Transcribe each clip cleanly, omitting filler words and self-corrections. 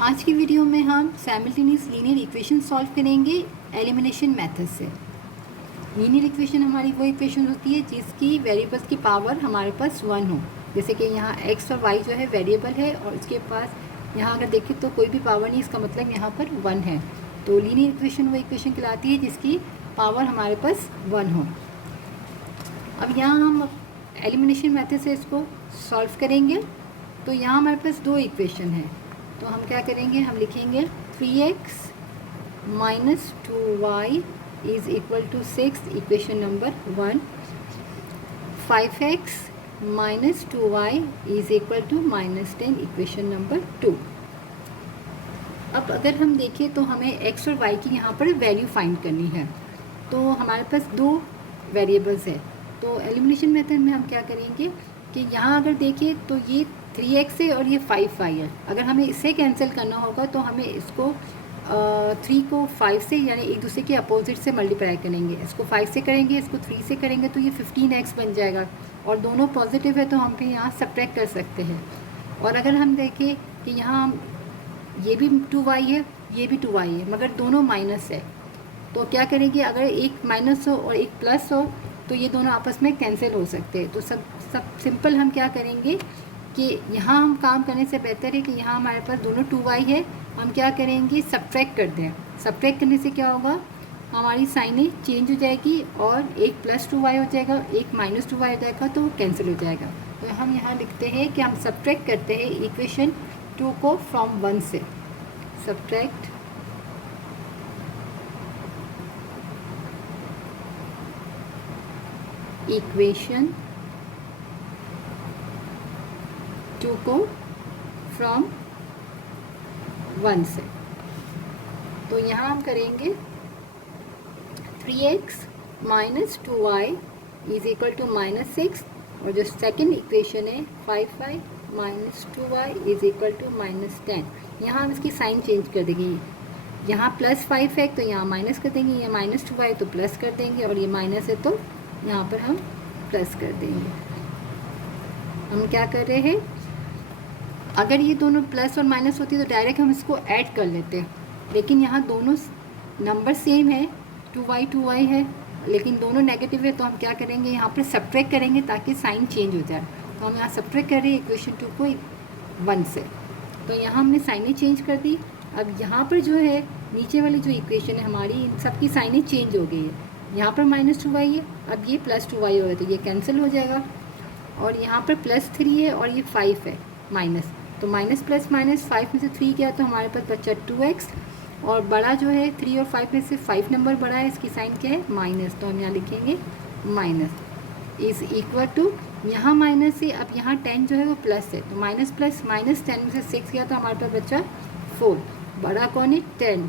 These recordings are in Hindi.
आज की वीडियो में हम साइमल्टेनियस लीनियर इक्वेशन सॉल्व करेंगे एलिमिनेशन मेथड से। लीनियर इक्वेशन हमारी वो इक्वेशन होती है जिसकी वेरिएबल्स की पावर हमारे पास 1 हो। जैसे कि यहाँ x और y जो है वेरिएबल है और इसके पास यहाँ अगर देखें तो कोई भी पावर नहीं, इसका मतलब यहाँ पर 1 है। तो लीनियर इक्वेशन वो इक्वेशन कहलाती है जिसकी पावर हमारे पास 1 हो। अब यहाँ हम एलिमिनेशन मेथड से इसको सॉल्व करेंगे। तो यहाँ हमारे पास दो इक्वेशन है, तो हम क्या करेंगे, हम लिखेंगे 3x minus 2y is equal to 6 equation number 1, 5x minus 2y is equal to -10 equation number 2। अब अगर हम देखें तो हमें x और y की यहाँ पर वैल्यू फाइंड करनी है। तो हमारे पास दो वेरिएबल्स है, तो एलिमिनेशन मेथड में हम क्या करेंगे कि यहाँ अगर देखें तो ये 3x है और ये 5y है। अगर हमें इसे कैंसिल करना होगा तो हमें इसको 3 को 5 से यानी एक दूसरे के अपोजिट से मल्टीप्लाई करेंगे। इसको 5 से करेंगे, इसको 3 से करेंगे तो ये 15x बन जाएगा और दोनों पॉजिटिव है तो हम फिर यहाँ सब्ट्रैक्ट कर सकते हैं। और अगर हम देखें कि यहाँ ये भी 2y है, ये भी 2y है, मगर दोनों माइनस है, तो क्या करेंगे, अगर एक माइनस हो और एक प्लस हो तो ये दोनों आपस में कैंसिल हो सकते हैं। तो सब सिंपल हम क्या करेंगे कि यहाँ हम काम करने से बेहतर है कि यहाँ हमारे पास दोनों 2y है, हम क्या करेंगे सब्ट्रैक्ट कर दें। सब्ट्रैक्ट करने से क्या होगा, हमारी साइनें चेंज हो जाएगी और एक प्लस 2y हो जाएगा, एक माइनस 2y हो जाएगा, तो वो कैंसिल हो जाएगा। तो हम यहाँ लिखते हैं कि हम सब्ट्रैक्ट करते हैं इक्वेशन 2 को फ्रॉम 1 से। सब्ट्रैक्ट इक्वेशन 2 को फ्रॉम 1 से। तो यहाँ हम करेंगे 3x minus 2y is equal to -6 और जो सेकेंड इक्वेशन है 5y minus 2y is equal to -10। यहाँ हम इसकी साइन चेंज कर देंगे, यहाँ +5 है तो यहाँ माइनस कर देंगे, ये -2y तो प्लस कर देंगे और ये माइनस है तो यहाँ पर हम प्लस कर देंगे। हम क्या कर रहे हैं, अगर ये दोनों प्लस और माइनस होती तो डायरेक्ट हम इसको ऐड कर लेते, लेकिन यहाँ दोनों नंबर सेम है, 2y है, लेकिन दोनों नेगेटिव है, तो हम क्या करेंगे, यहाँ पर सब्ट्रैक्ट करेंगे ताकि साइन चेंज हो जाए। तो हम यहाँ सब्ट्रैक्ट कर रहे हैं इक्वेशन 2 को 1 से। तो यहाँ हमने साइनें चेंज कर दी। अब यहाँ पर जो है नीचे वाली जो इक्वेशन है हमारी, इन सबकी साइनें चेंज हो गई है। यहाँ पर -2y है, अब ये +2y हो, तो ये कैंसिल हो जाएगा। और यहाँ पर +3 है और ये 5 है माइनस, तो माइनस प्लस माइनस 5 में से 3 गया तो हमारे पास बचा 2x, और बड़ा जो है 3 और 5 में से 5 नंबर बड़ा है, इसकी साइन क्या है माइनस, तो हम यहाँ लिखेंगे माइनस इज़ इक्वल टू, यहाँ माइनस है, अब यहाँ 10 जो है वो प्लस है, तो माइनस प्लस माइनस 10 में से 6 गया तो हमारे पास बचा 4। बड़ा कौन है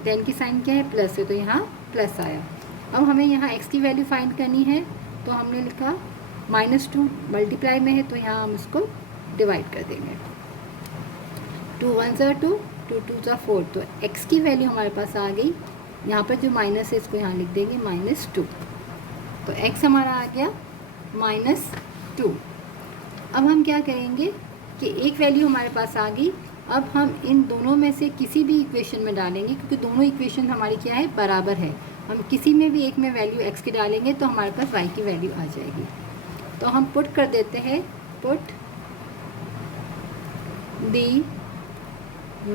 10 की साइन क्या है प्लस है, तो यहाँ प्लस आया। अब हमें यहाँ x की वैल्यू फाइंड करनी है, तो हमने लिखा -2 मल्टीप्लाई में है तो यहाँ हम इसको डिवाइड कर देंगे। 2 1 ज़ा 2, 2 2 ज़ा 4, तो x की वैल्यू हमारे पास आ गई। यहाँ पर जो माइनस है इसको यहाँ लिख देंगे -2, तो x हमारा आ गया -2। अब हम क्या करेंगे कि एक वैल्यू हमारे पास आ गई, अब हम इन दोनों में से किसी भी इक्वेशन में डालेंगे, क्योंकि दोनों इक्वेशन हमारी क्या है बराबर है। हम किसी में भी एक में वैल्यू x की डालेंगे तो हमारे पास y की वैल्यू आ जाएगी। तो हम पुट कर देते हैं, put the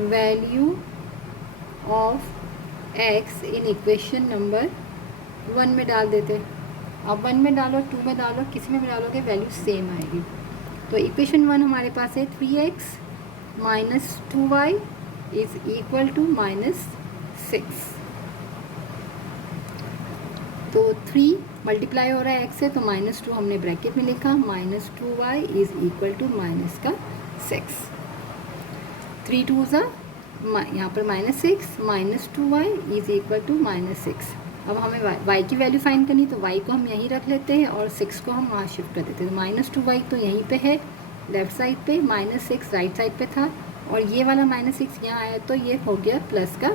value of x in equation number 1 में डाल देते। अब 1 में डालो, 2 में डालो, किसी में भी डालोगे वैल्यू सेम आएगी। तो इक्वेशन 1 हमारे पास है 3x minus 2y is equal to -6। तो 3 मल्टीप्लाई हो रहा है x से, तो -2 हमने ब्रैकेट में लिखा, -2y इज़ इक्वल टू -6। 3 2 ज़ा यहाँ पर -6, -2y इज़ इक्वल टू -6। अब हमें y की वैल्यू फाइंड करनी, तो y को हम यहीं रख लेते हैं और 6 को हम वहाँ शिफ्ट कर देते हैं। तो -2y तो यहीं पे है लेफ़्ट साइड पे, -6 राइट साइड पे था, और ये वाला -6 यहाँ आया तो ये हो गया प्लस का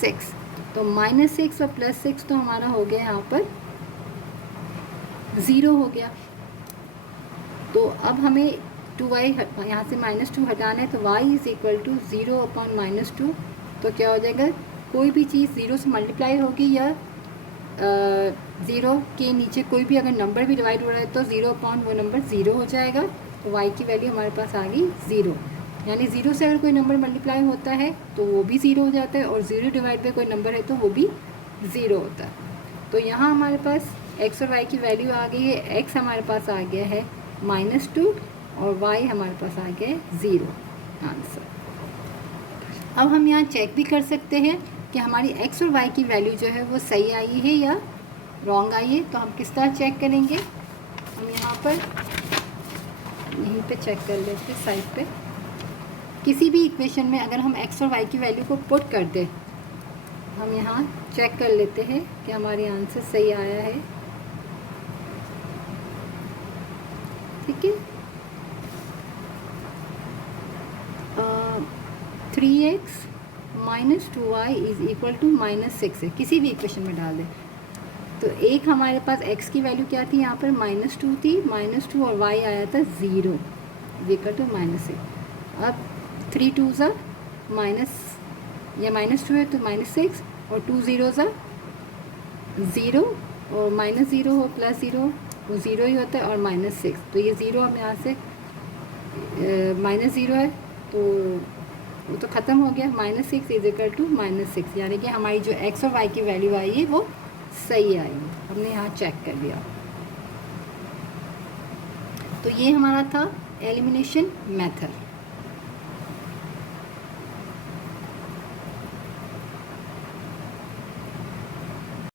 6। तो -6 और +6 तो हमारा हो गया यहाँ पर 0 हो गया। तो अब हमें 2y यहाँ से -2 हटाना है, तो y is equal to 0 upon -2। तो क्या हो जाएगा, कोई भी चीज़ 0 से मल्टीप्लाई होगी या 0 के नीचे कोई भी अगर नंबर भी डिवाइड हो रहा है तो 0 अपॉन वो नंबर 0 हो जाएगा। तो y की वैल्यू हमारे पास आ गई 0। यानी 0 से अगर कोई नंबर मल्टीप्लाई होता है तो वो भी 0 हो जाता है, और 0 डिवाइड बाई कोई नंबर है तो वो भी 0 होता है। तो यहाँ हमारे पास x और y की वैल्यू आ गई है। x हमारे पास आ गया है -2 और y हमारे पास आ गया है 0 आंसर। अब हम यहाँ चेक भी कर सकते हैं कि हमारी x और y की वैल्यू जो है वो सही आई है या रॉन्ग आई है। तो हम किस तरह चेक करेंगे, हम यहाँ पर यहीं पे चेक कर लेते हैं साइड पे। किसी भी इक्वेशन में अगर हम x और y की वैल्यू को पुट कर दें, हम यहाँ चेक कर लेते हैं कि हमारे आंसर सही आया है। ठीक है, 3x - 2y is equal to -6 है, किसी भी इक्वेशन में डाल दें। तो एक हमारे पास x की वैल्यू क्या थी, यहाँ पर -2 थी, -2 और y आया था 0 इक्वल टू -6। अब 3 2 ज़ा माइनस, या -2 है तो -6, और 2 0 ज़ा 0, और -0 हो प्लस 0 वो 0 ही होता है, और -6। तो ये 0 हम यहाँ से -0 है तो वो तो ख़त्म हो गया। -6 इज इक्वल टू -6, यानी कि हमारी जो x और y की वैल्यू आई है वो सही आई है, हमने यहाँ चेक कर लिया। तो ये हमारा था एलिमिनेशन मेथड।